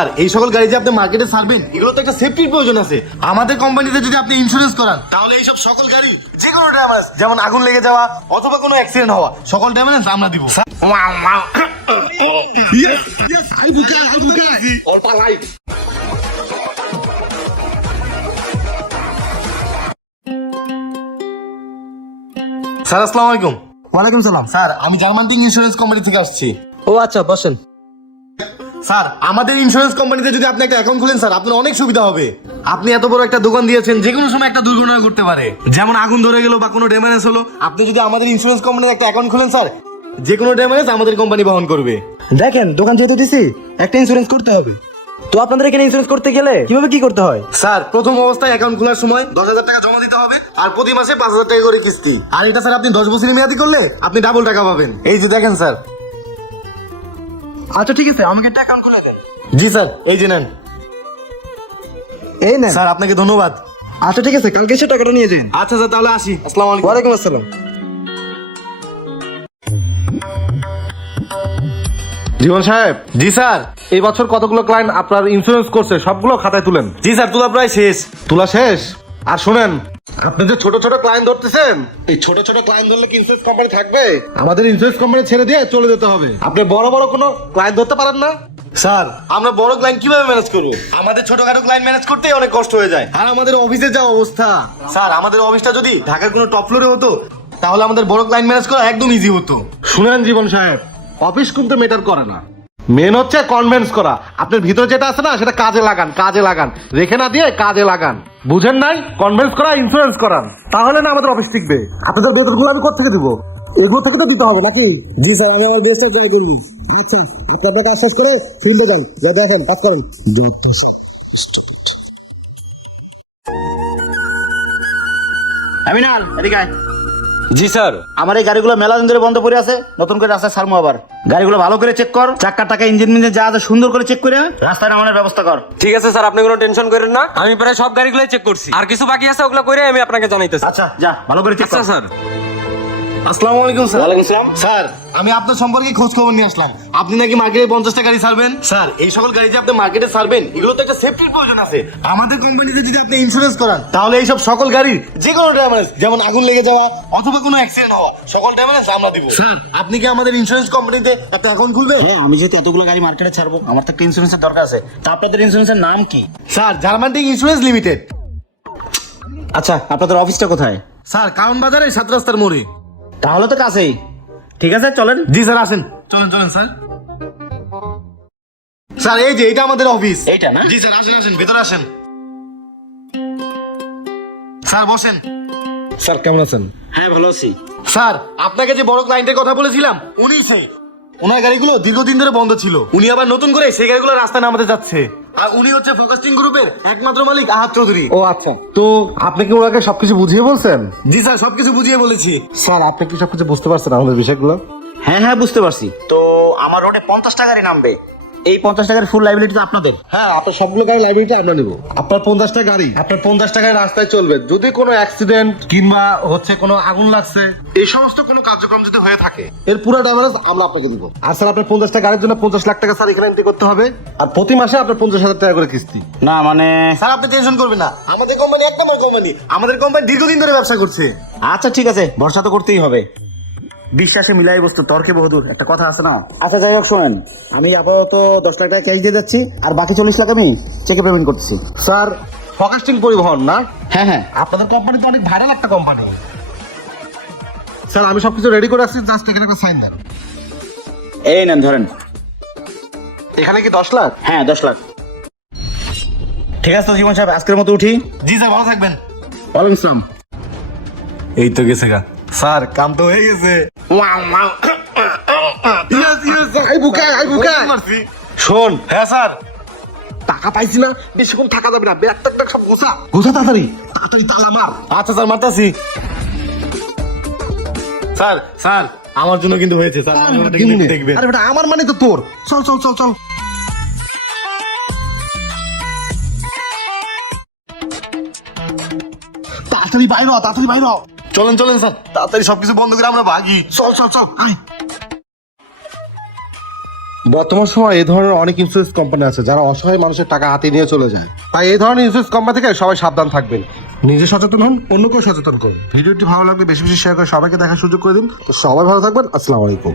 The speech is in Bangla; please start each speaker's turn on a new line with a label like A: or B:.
A: আর এই সকল গাড়ি যে আপনি মার্কেটে ছাড়বেন এগুলো তো একটা সেফটির প্রয়োজন আছে। আমাদের কোম্পানিতে যদি আপনি ইন্স্যুরেন্স করান তাহলে এই সব সকল গাড়ি যে কোনো ড্যামেজ যেমন আগুন লেগে যাওয়া অথবা কোনো অ্যাক্সিডেন্ট হওয়া সকল ড্যামেজ আমরা দিব। স্যার আসসালামু আলাইকুম।
B: ওয়ালাইকুম সালাম।
A: স্যার আমি জার্মান ইন্স্যুরেন্স কোম্পানি থেকে আসছি।
B: ও আচ্ছা বসেন।
A: স্যার আমাদের ইন্স্যুরেন্স কোম্পানিতে যদি আপনি একটা অ্যাকাউন্ট খুলেন স্যার আপনার অনেক সুবিধা হবে। আপনি এত বড় একটা দোকান দিয়েছেন যে কোনো সময় একটা দুর্ঘটনা ঘটতে পারে। যেমন আগুন ধরে গেল বা কোনো ড্যামেজ হলো আপনি যদি আমাদের ইন্স্যুরেন্স কোম্পানিতে একটা অ্যাকাউন্ট খুলেন স্যার যে কোনো ড্যামেজ আমাদের কোম্পানি বহন করবে।
B: দেখেন দোকান যেহেতু দিছি একটা ইন্স্যুরেন্স করতে হবে। তো আপনাদের এখানে ইন্স্যুরেন্স করতে গেলে কীভাবে কি করতে হয়?
A: স্যার প্রথম অবস্থায় অ্যাকাউন্ট খোলার সময় দশ হাজার টাকা জমা দিতে হবে আর প্রতি মাসে পাঁচ হাজার টাকা করে কিস্তি। আর এটা স্যার আপনি দশ বছরের মেয়াদি করলে আপনি ডাবল টাকা পাবেন। এই যে দেখেন স্যার
B: আচ্ছা ঠিক আছে আমাকে একটা অ্যাকাউন্ট খুলে দেন।
A: জি স্যার এই যে নেন।
B: এই নেন।
A: স্যার আপনাকে ধন্যবাদ।
B: আচ্ছা ঠিক আছে কালকে এসে টাকাটা নিয়ে যান।
A: আচ্ছা স্যার তাহলে আসি। আসসালামু আলাইকুম।
B: ওয়ালাইকুম আসসালাম।
C: জীবন সাহেব।
A: জি স্যার।
C: এই বছর কতগুলো ক্লায়েন্ট আপনার ইন্স্যুরেন্স করছে সবগুলো খাতায় তুলেন।
A: জি স্যার তোলা প্রায় শেষ।
C: তোলা শেষ? আর শুনেন আপনি যে ছোট ছোট ক্লায়েন্ট ধরতেছেন?
A: এই ছোট ছোট ক্লায়েন্ট ধরলে কি ইন্স্যুরেন্স কোম্পানি থাকবে?
C: আমাদের ইন্স্যুরেন্স কোম্পানি ছেড়ে দিয়ে চলে যেতে হবে। আপনি বড় বড় কোনো ক্লায়েন্ট ধরতে পারেন না?
A: স্যার। আমরা বড় ক্লায়েন্ট কীভাবে ম্যানেজ করব? আমাদের ছোটখাটো ক্লায়েন্ট ম্যানেজ করতেই অনেক কষ্ট হয়ে যায়। আর আমাদের অফিসের যা অবস্থা। স্যার আমাদের অফিসটা যদি ঢাকার কোনো টপ ফ্লোরে হতো তাহলে আমাদের বড় ক্লায়েন্ট ম্যানেজ করা একদম ইজি হতো।
C: শুনেন জীবন সাহেব অফিস কিন্তু মেটার করে না। মেন হচ্ছে কনভেন্স করা। আপনার ভিতরে যেটা আছে না সেটা কাজে লাগান কাজে লাগান। রেখে না দিয়ে কাজে লাগান। বুঝেন নাই? কনভেন্স করা ইন্স্যুরেন্স করান তাহলে না আমাদের অফিস টিকবে। আপনাদের বেতনগুলো আমি কোথা থেকে দিব। এগুলো থেকে তো দিতে হবে নাকি?
B: জি স্যার আমি আমার বেস্টটা করে দিন আচ্ছা আপনাদের কাজ শেষ করে ফিল্ডে যান যা দেখেন কাজ করেন।
D: আমিনাল এদিকে আয়।
E: জি স্যার।
D: আমার এই গাড়িগুলো মেলা দিন ধরে বন্ধ পড়ে আছে নতুন করে রাস্তায় সারমো আবার। গাড়িগুলো ভালো করে চেক কর চাক্কা টাকা ইঞ্জিন মিঞ্জিন যা আছে সুন্দর করে চেক করে রাস্তায় নামানোর ব্যবস্থা কর।
E: ঠিক আছে স্যার আপনি কোনো টেনশন করেন না। আমি প্রায় সব গাড়িগুলোই চেক করছি। আর কিছু বাকি আছে ওগুলো করে আমি আপনাকে জানাইতেছি।
D: আচ্ছা যা ভালো করে চেক
E: আচ্ছা স্যার।
A: আসসালামু আলাইকুম স্যার।
D: ওয়ালাইকুম আসসালাম।
A: স্যার আমি আপনার সম্পর্কে খোঁজ খবর নিয়ে আসলাম। আপনি নাকি মার্কেটে পঞ্চাশটা গাড়ি ছাড়বেন? স্যার এই সকল গাড়ি যে আপনি মার্কেটে ছাড়বেন এগুলো তো একটা সেফটির প্রয়োজন আছে। আমাদের কোম্পানিতে যদি আপনি ইন্স্যুরেন্স করান তাহলে এই সব সকল গাড়ির যে কোনো ড্যামেজ যেমন আগুন লেগে যাওয়া অথবা কোনো অ্যাক্সিডেন্ট হওয়া সকল ড্যামেজ আমরা দিব। স্যার। আপনি কি আমাদের ইন্স্যুরেন্স কোম্পানিতে একটা অ্যাকাউন্ট খুলবেন
D: হ্যাঁ আমি যেহেতু এতগুলো গাড়ি মার্কেটে ছাড়বো আমার তো একটা ইন্স্যুরেন্সের দরকার আছে। তা আপনাদের ইন্স্যুরেন্সের নাম কি?
A: স্যার জার্মানটিক ইন্স্যুরেন্স লিমিটেড
D: আচ্ছা আপনাদের অফিসটা কোথায়?
A: স্যার কারণ বাজারে সাত রাস্তার মোড়ে।
D: তাহলে তো কাছেই। ঠিক আছে চলেন।
A: জি স্যার আসেন। চলেন চলেন স্যার। স্যার এই যে এটা আমাদের অফিস
D: এইটা না?
A: জি স্যার আসেন আসেন ভেতরে আসেন। স্যার বসেন।
C: স্যার কেমন আছেন?
D: হ্যাঁ ভালো আছি
A: স্যার আপনাকে যে বড় ক্লায়েন্টের কথা বলেছিলাম উনি সেই। ওনার গাড়িগুলো দীর্ঘদিন ধরে বন্ধ ছিল। উনি আবার নতুন করে সেই গাড়িগুলো রাস্তায় নামাতে যাচ্ছে। আর উনি হচ্ছে ফোকাস্টিং গ্রুপের একমাত্র মালিক আহাত চৌধুরী।
C: ও আচ্ছা। তো আপনি কি ওনাকে সবকিছু বুঝিয়ে বলছেন?
A: জি স্যার সবকিছু বুঝিয়ে বলেছি।
C: স্যার আপনি কি সবকিছু বুঝতে পারছেন আমাদের বিষয়গুলো?
D: হ্যাঁ হ্যাঁ বুঝতে পারছি। তো আমার রোডে পঞ্চাশ গাড়ি নামবে। এই পঞ্চাশ টাকার ফুল লাইবিলিটি তো আপনাদের।
C: হ্যাঁ আপনার সবগুলো গাড়ি লাইব্রেরিতে আমরা নেব। আপনার পঞ্চাশটা গাড়ি। আপনার পঞ্চাশ টাকায় রাস্তায় চলবে। যদি কোনো অ্যাক্সিডেন্ট কিংবা হচ্ছে কোনো আগুন লাগছে এই সমস্ত কোনো কার্যক্রম যদি হয়ে থাকে এর পুরো ড্যামেজ আমরা আপনাকে দিব। আর স্যার আপনার পঞ্চাশটা গাড়ির জন্য পঞ্চাশ লাখ টাকা স্যার এখানে এন্ট্রি করতে হবে। আর প্রতি মাসে আপনার পঞ্চাশ হাজার টাকা করে কিস্তি।
D: না মানে
A: স্যার আপনি টেনশন করবেন না। আমাদের কোম্পানি এক নম্বর কোম্পানি আমাদের কোম্পানি দীর্ঘদিন ধরে ব্যবসা করছে।
D: আচ্ছা ঠিক আছে। ভরসা তো করতেই হবে। বিশ্বাসে মিলাই বস্তু তর্কে বহুদূর। একটা কথা আছে না? আচ্ছা যাই হোক শোনেন। আমি আপাতত দশ লাখ টাকা ক্যাশ দিয়ে যাচ্ছি আর বাকি চল্লিশ লাখ আমি চেকে পেমেন্ট করতেছি।
C: স্যার ফকাস্টিং পরিবহন না?
D: হ্যাঁ হ্যাঁ।
C: আপনাদের কোম্পানি তো অনেক ভাইরাল একটা কোম্পানি স্যার আমি সবকিছু রেডি করে আসছি জাস্ট এখানে একটা সাইন দেন।
D: এই নেন ধরেন।
C: এখানে কি দশ লাখ?
D: হ্যাঁ দশ লাখ। ঠিক আছে তো জীবন সাহেব আজকের মতো উঠি।
A: জি স্যার ভালো থাকবেন।
C: ওয়ালাইকুম আসসালাম
A: এই তো গেছে গা। স্যার কাম তো হয়ে গেছে।
C: ইয়েস ইয়েস আই বুকা আই বুকা
A: মারছি
C: শোন
A: হ্যাঁ স্যার
C: টাকা পাইছি না বেশিক্ষণ থাকা যাবে না। ব্যাগ ট্যাগ ট্যাগ সব গোছা। গোছা তাড়াতাড়ি। তাড়াতাড়ি তালা মার।
A: আচ্ছা স্যার মারতাছি। স্যার স্যার আমার জন্য কিন্তু হয়েছে স্যার দেখবেন।
C: আরে বেটা আমার মানে তো তোর। চল চল চল চল। তাড়াতাড়ি বাইর তাড়াতাড়ি বাইর।
A: চলেন চলেন স্যার। তাড়াতাড়ি সবকিছু বন্ধ করে আমরা ভাগি।
C: চল চল চল
A: বর্তমান সময় এই ধরনের অনেক ইন্স্যুরেন্স কোম্পানি আছে যারা অসহায় মানুষের টাকা হাতে নিয়ে চলে যায়। তাই এই ধরনের ইন্স্যুরেন্স কোম্পানি থেকে সবাই সাবধান থাকবেন। নিজে সচেতন হন অন্যকেও সচেতন করুন। ভিডিওটি ভালো লাগলে বেশি বেশি শেয়ার করে সবাইকে দেখার সুযোগ করে দিন। তো সবাই ভালো থাকবেন আসসালামু আলাইকুম।